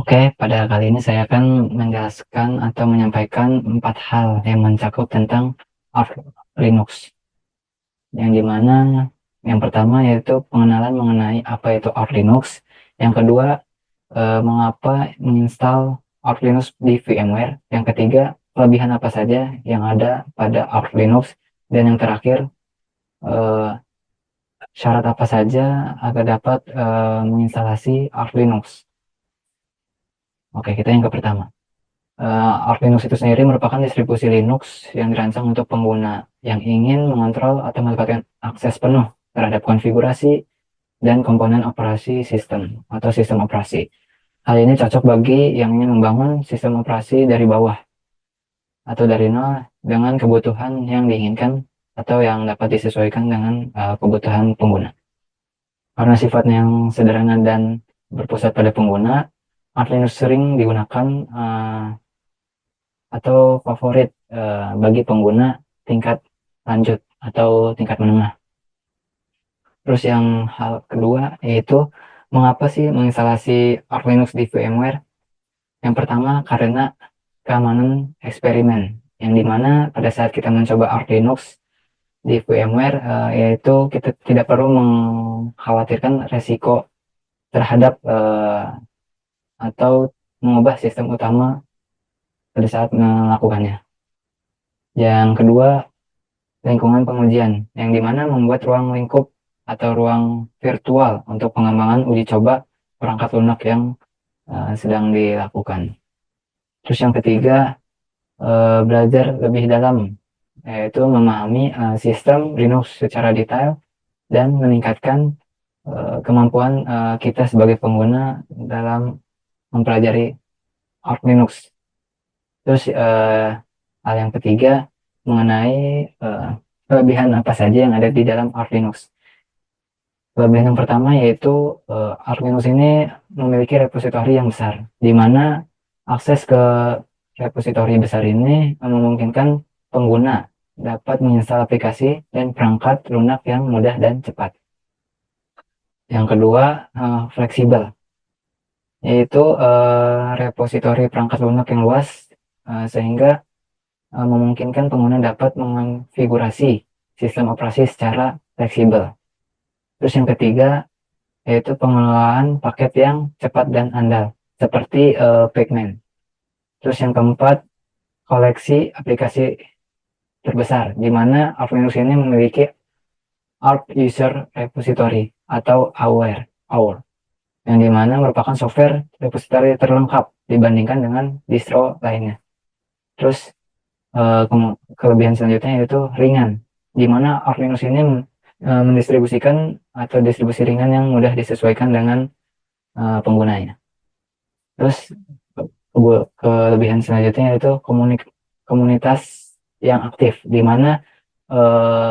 Oke, pada kali ini saya akan menjelaskan atau menyampaikan 4 hal yang mencakup tentang Arch Linux. Yang dimana yang pertama yaitu pengenalan mengenai apa itu Arch Linux. Yang kedua, mengapa menginstal Arch Linux di VMware. Yang ketiga, kelebihan apa saja yang ada pada Arch Linux. Dan yang terakhir, eh, syarat apa saja agar dapat menginstalasi Arch Linux. Oke, kita yang ke pertama. Arch Linux itu sendiri merupakan distribusi Linux yang dirancang untuk pengguna yang ingin mengontrol atau mendapatkan akses penuh terhadap konfigurasi dan komponen operasi sistem atau sistem operasi. Hal ini cocok bagi yang ingin membangun sistem operasi dari bawah atau dari nol dengan kebutuhan yang diinginkan atau yang dapat disesuaikan dengan kebutuhan pengguna. Karena sifatnya yang sederhana dan berpusat pada pengguna, Arch Linux sering digunakan atau favorit bagi pengguna tingkat lanjut atau tingkat menengah. Terus yang hal kedua yaitu mengapa sih menginstalasi Arch Linux di VMware? Yang pertama karena keamanan eksperimen, yang dimana pada saat kita mencoba Arch Linux di VMware yaitu kita tidak perlu mengkhawatirkan resiko terhadap atau mengubah sistem utama pada saat melakukannya. Yang kedua, lingkungan pengujian, yang dimana membuat ruang lingkup atau ruang virtual untuk pengembangan uji coba perangkat lunak yang sedang dilakukan. Terus yang ketiga, belajar lebih dalam, yaitu memahami sistem Linux secara detail dan meningkatkan kemampuan kita sebagai pengguna dalam mempelajari Arch Linux. Terus hal yang ketiga mengenai kelebihan apa saja yang ada di dalam Arch Linux. Kelebihan yang pertama yaitu Arch Linux ini memiliki repositori yang besar, di mana akses ke repositori besar ini memungkinkan pengguna dapat menginstal aplikasi dan perangkat lunak yang mudah dan cepat. Yang kedua, fleksibel, yaitu repositori perangkat lunak yang luas sehingga memungkinkan pengguna dapat mengonfigurasi sistem operasi secara fleksibel. Terus yang ketiga, yaitu pengelolaan paket yang cepat dan andal, seperti Pacman. Terus yang keempat, koleksi aplikasi terbesar, di mana Arch Linux ini memiliki Arch User Repository atau AUR, yang dimana merupakan software repository terlengkap dibandingkan dengan distro lainnya. Terus kelebihan selanjutnya yaitu ringan, di mana Arch Linux ini mendistribusikan atau distribusi ringan yang mudah disesuaikan dengan penggunanya. Terus kelebihan selanjutnya yaitu komunitas yang aktif, di mana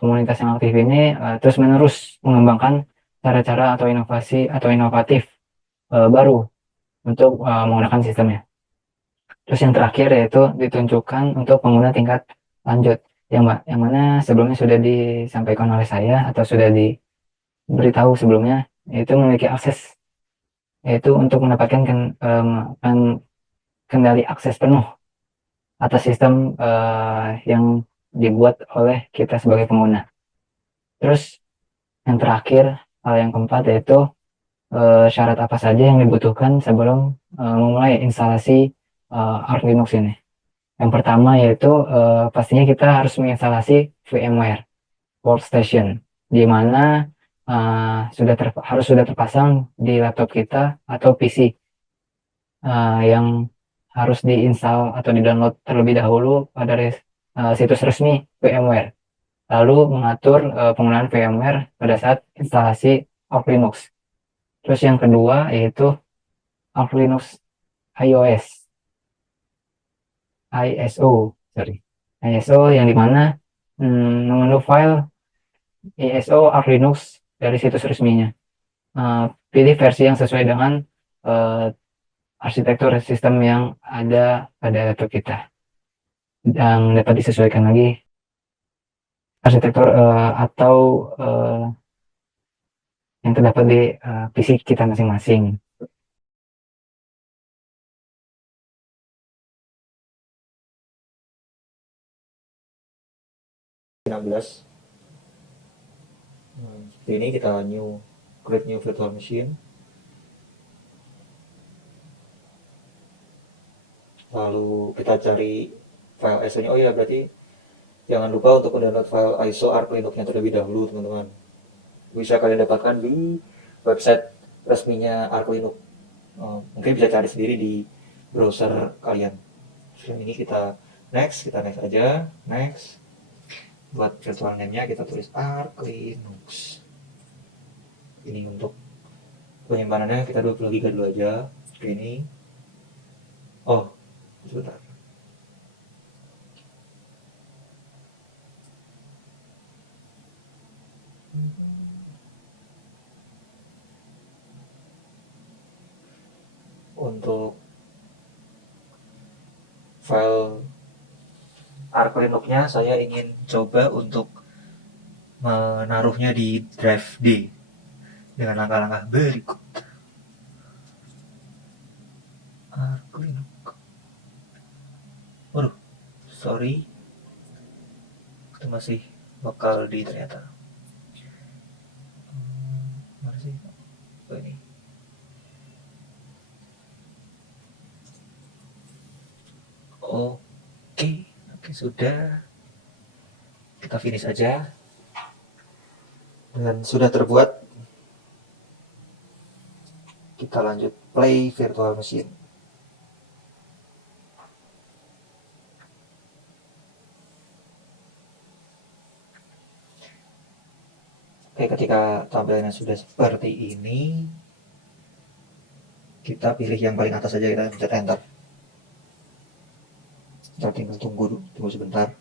komunitas yang aktif ini terus-menerus mengembangkan cara-cara atau inovasi atau inovatif baru untuk menggunakan sistemnya. Terus yang terakhir yaitu ditunjukkan untuk pengguna tingkat lanjut, yang mana sebelumnya sudah disampaikan oleh saya atau sudah diberitahu sebelumnya, yaitu memiliki akses, yaitu untuk mendapatkan kendali akses penuh atas sistem yang dibuat oleh kita sebagai pengguna. Terus yang terakhir, hal yang keempat yaitu syarat apa saja yang dibutuhkan sebelum memulai instalasi Arch Linux ini. Yang pertama yaitu pastinya kita harus menginstalasi VMware Workstation, di mana harus sudah terpasang di laptop kita atau PC yang harus diinstal atau di-download terlebih dahulu pada situs resmi VMware. Lalu mengatur penggunaan VMware pada saat instalasi Arch Linux. Terus yang kedua yaitu Arch Linux iOS, ISO yang dimana mengunduh file ISO Arch Linux dari situs resminya. Pilih versi yang sesuai dengan arsitektur sistem yang ada pada laptop kita, yang dapat disesuaikan lagi arsitektur atau yang terdapat di PC kita masing-masing. 16. Seperti ini kita create new virtual machine. Lalu kita cari file ISO-nya. Oh iya, berarti jangan lupa untuk mendownload file ISO Arch Linux-nya terlebih dahulu, teman-teman. Bisa kalian dapatkan di website resminya Arch Linux. Mungkin bisa cari sendiri di browser kalian. Ini kita next aja, next. Buat virtual name-nya kita tulis Arch Linux. Ini untuk penyimpanannya kita 20 GB dulu aja. Oke, ini. Oh, sebentar. Untuk file Arch Linux-nya saya ingin coba untuk menaruhnya di drive D dengan langkah-langkah berikut. Arch Linux. Waduh, sorry, itu masih lokal di ternyata. Mana sih? Oh, ini. Oke, sudah. Kita finish aja. Dan sudah terbuat. Kita lanjut play virtual machine. Oke, ketika tampilannya sudah seperti ini, kita pilih yang paling atas saja, kita pencet enter. Kita tinggal tunggu sebentar.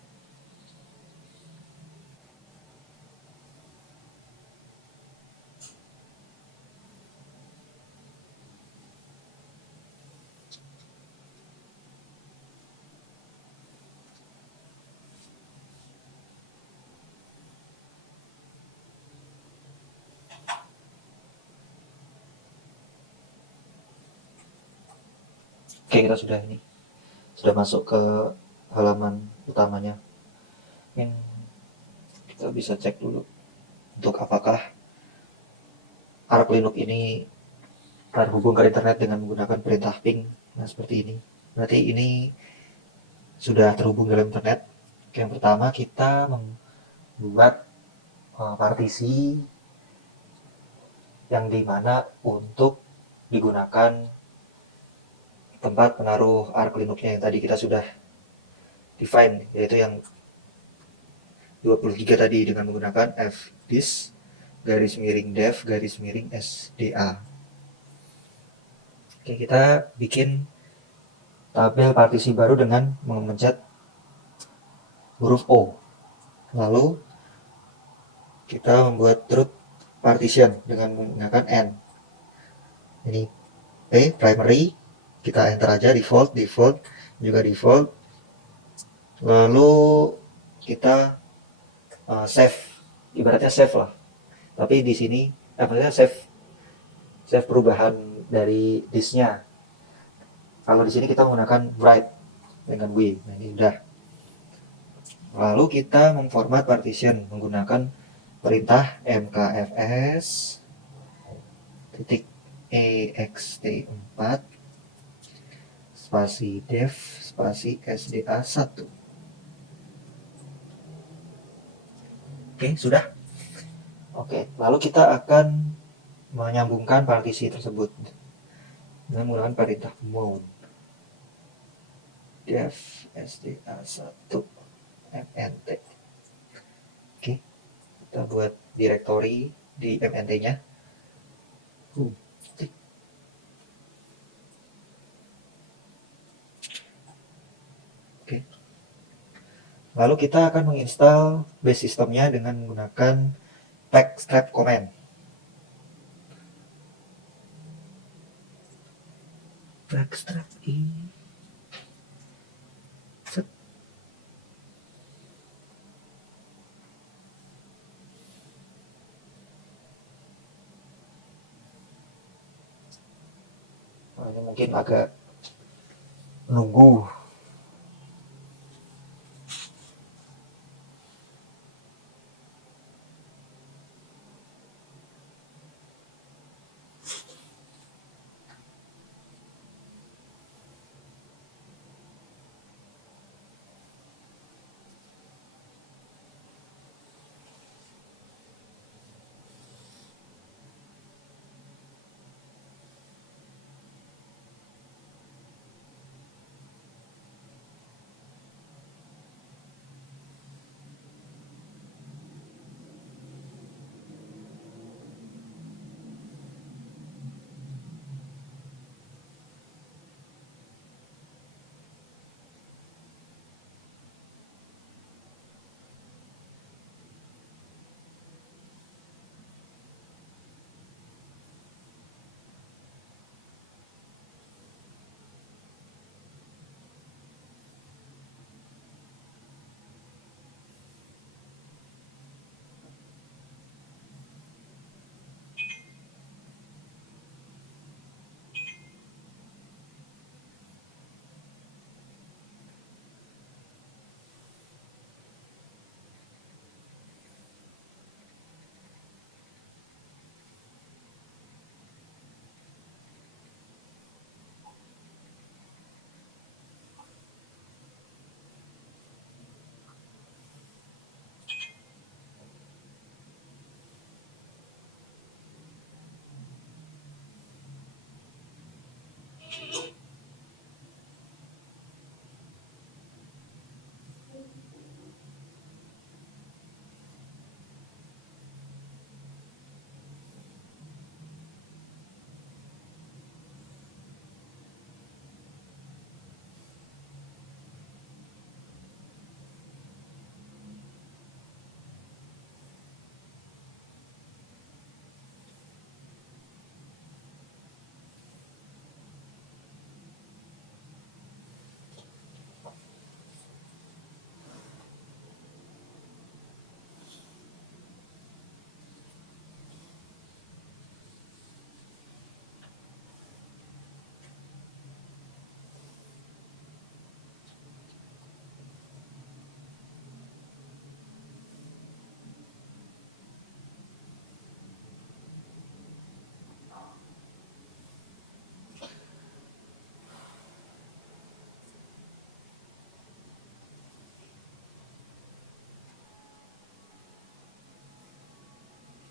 Oke, kita sudah masuk ke halaman utamanya. Yang kita bisa cek dulu untuk apakah Arch Linux ini terhubung ke internet dengan menggunakan perintah ping. Nah, seperti ini. Berarti ini sudah terhubung dalam internet. Yang pertama kita membuat partisi yang dimana untuk digunakan tempat menaruh Arch Linux-nya yang tadi kita sudah define, yaitu yang 20 GB tadi dengan menggunakan fdisk /dev /sda. Oke, kita bikin tabel partisi baru dengan memencet huruf O. Lalu kita membuat root partition dengan menggunakan N. Ini P primary, kita enter aja default juga default. Lalu kita save, ibaratnya save lah. Tapi di sini maksudnya save perubahan dari disknya. Kalau di sini kita menggunakan write dengan W. Nah, ini udah. Lalu kita memformat partition menggunakan perintah mkfs .ext4 spasi dev spasi sda1. Oke, sudah. Oke, lalu kita akan menyambungkan partisi tersebut dengan menggunakan perintah mount dev sda1 mnt. Oke, kita buat directory di mnt-nya. Oke. Lalu kita akan menginstal base systemnya dengan menggunakan backstrap command. Backstrap ini. Ini mungkin agak menunggu.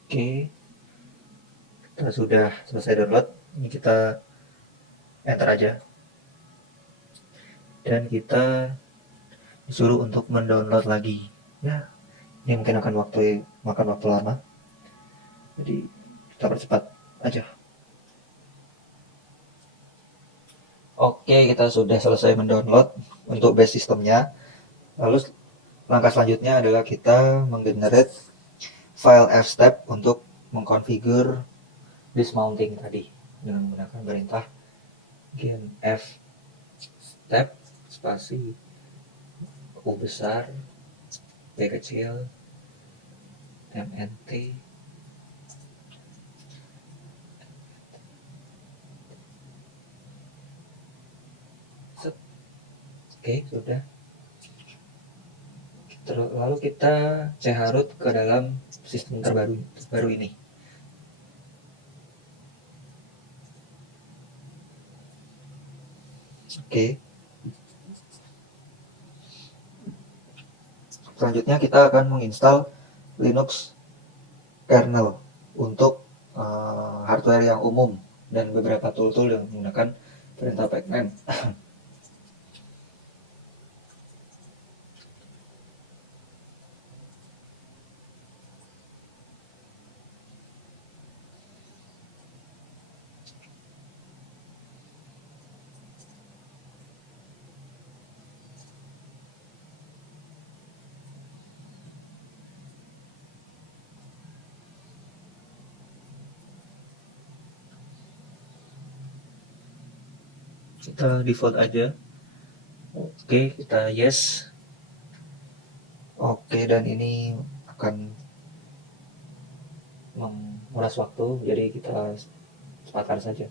Oke, kita sudah selesai download. Ini kita enter aja. Dan kita disuruh untuk mendownload lagi. Ya, ini mungkin akan makan waktu lama. Jadi kita percepat aja. Oke, kita sudah selesai mendownload untuk base sistemnya. Lalu langkah selanjutnya adalah kita menggenerate file fstep untuk mengkonfigur dismounting tadi dengan menggunakan perintah gen fstep spasi U besar P kecil mnt set. Oke, sudah. Lalu kita chroot ke dalam sistem terbaru ini. Oke. Selanjutnya kita akan menginstal Linux kernel untuk hardware yang umum dan beberapa tool-tool yang menggunakan perintah pacman. Kita default aja. Oke, kita yes. Oke, dan ini akan menguras waktu, jadi kita cepatkan saja.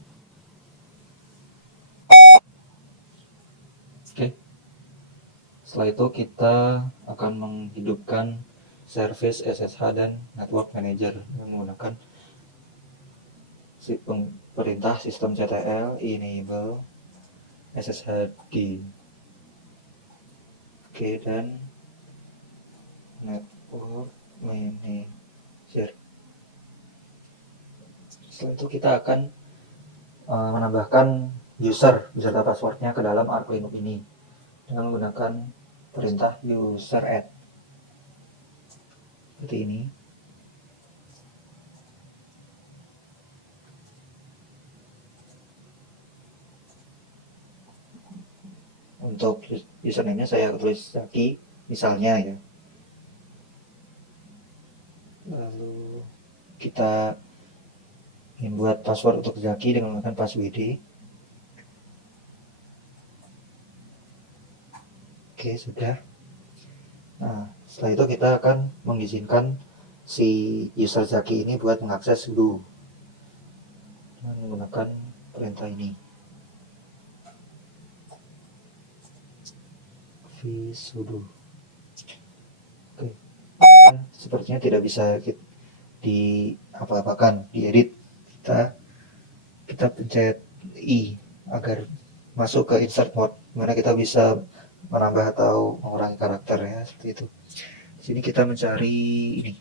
Oke. Setelah itu kita akan menghidupkan service SSH dan network manager menggunakan perintah sistem CTL enable SSHD. Oke, dan network manager. Setelah itu kita akan menambahkan user beserta passwordnya ke dalam Arch Linux ini dengan menggunakan perintah user add seperti ini. Untuk username-nya saya tulis Zaki misalnya ya. Lalu kita ingin buat password untuk Zaki dengan menggunakan passwd. Oke, sudah. Nah, setelah itu kita akan mengizinkan si user Zaki ini buat mengakses sudo dengan menggunakan perintah ini. vsudo. Oke. Sepertinya tidak bisa di apa-apakan, diedit. Kita pencet I agar masuk ke insert mode, mana kita bisa menambah atau mengurangi karakter ya, seperti itu. Di sini kita mencari ini.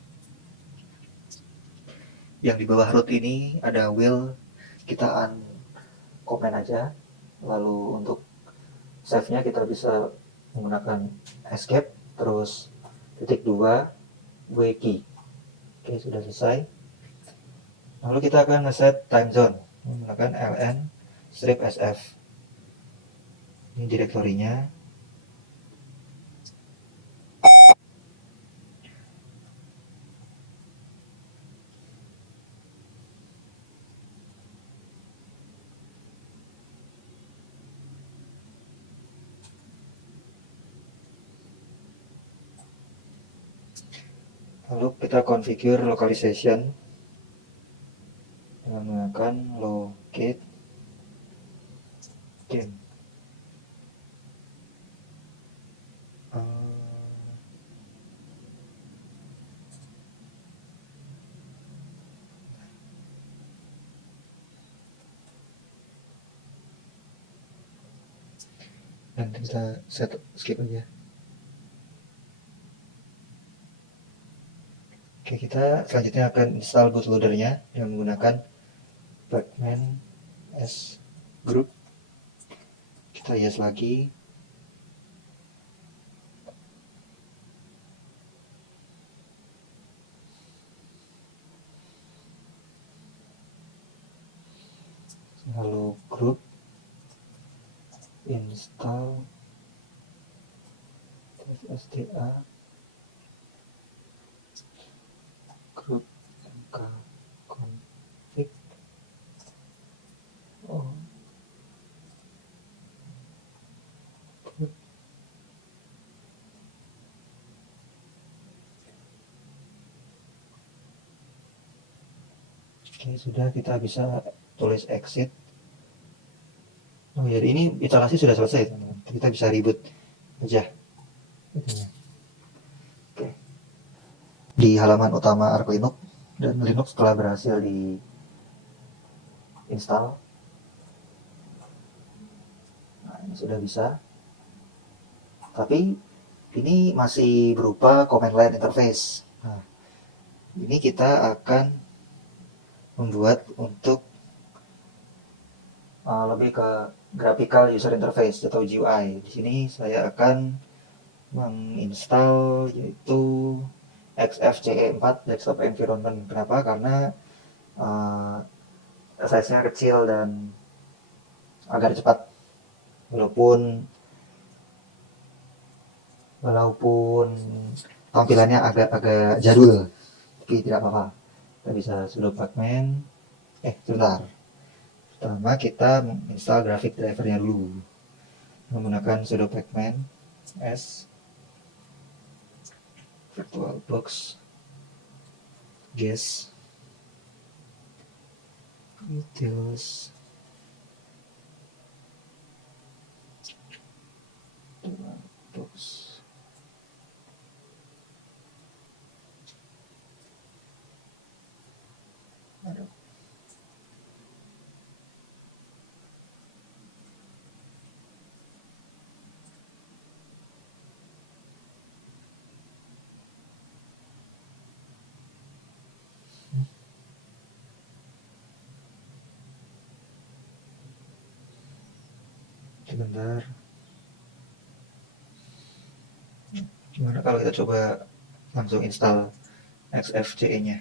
Yang di bawah root ini ada will, kita uncomment aja. Lalu untuk save-nya kita bisa menggunakan escape, terus *2 W key. Oke, sudah selesai. Lalu kita akan ngeset time zone menggunakan ln strip sf. Ini direktorinya. Lalu kita configure localization dengan menggunakan locate game. Dan kita set skip aja. Oke, kita selanjutnya akan install bootloadernya dengan menggunakan pacman s group. Kita yes lagi. Lalu group install sda group mk config. Oke, sudah, kita bisa tulis exit. Oh ya, ini instalasi sudah selesai, teman-teman. Kita bisa reboot aja. Oke. Di halaman utama Arch Linux, dan Linux telah berhasil di install. Nah, ini sudah bisa. Tapi ini masih berupa command line interface. Nah, ini kita akan membuat untuk lebih ke graphical user interface atau GUI. Di sini saya akan menginstal yaitu XFCE4 desktop environment. Kenapa? Karena size-nya kecil dan agar cepat, walaupun tampilannya agak jadul, tapi tidak apa-apa. Kita bisa sudo pacman. Sebentar. Pertama kita menginstal graphic drivernya dulu menggunakan sudo pacman s virtualbox guess details box. Sebentar. Gimana kalau kita coba langsung install XFCE-nya?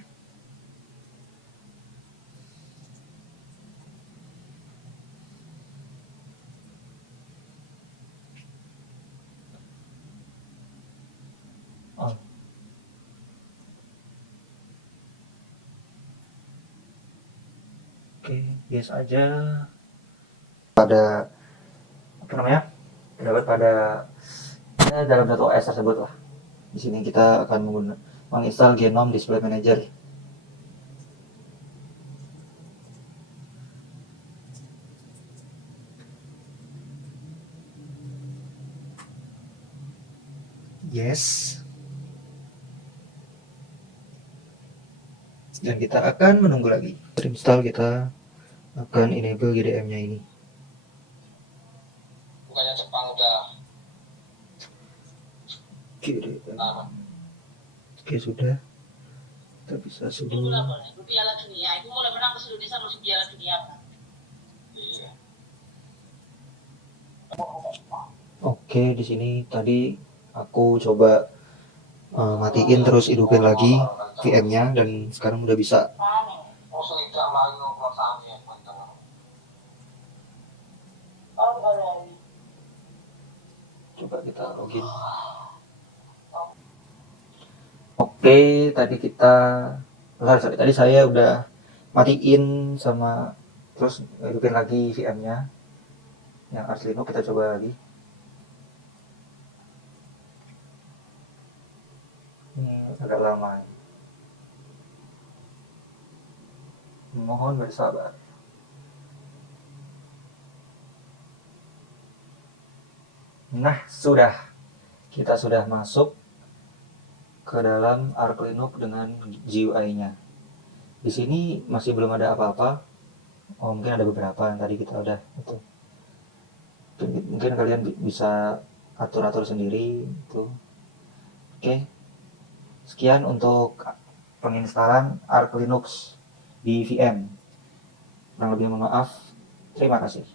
Oke, biasa aja. Pada terdapat pada dalam satu OS tersebut lah. Di sini kita akan menginstal Genome Display Manager. Yes. Dan kita akan menunggu lagi. Install, kita akan enable GDM-nya ini. Bukannya Jepang udah GDM. lama. Oke, sudah. Kita bisa sebelum Piala Dunia itu mulai menang ke seluruh desa masuk Piala Dunia. Iya. Oke, di sini tadi aku coba matiin terus hidupin lagi VM-nya dan sekarang udah bisa. Coba kita login. Oke, tadi kita sorry, tadi saya udah matiin sama terus hidupin lagi VM-nya yang Arch Linux. Kita coba lagi. Agak lama. Mohon bersabar. Nah, kita sudah masuk ke dalam Arch Linux dengan GUI-nya. Di sini masih belum ada apa-apa. Oh, mungkin ada beberapa yang tadi kita udah itu. Mungkin kalian bisa atur-atur sendiri itu. Oke. Sekian untuk penginstalan Arch Linux di VM. Kurang lebih mohon maaf. Terima kasih.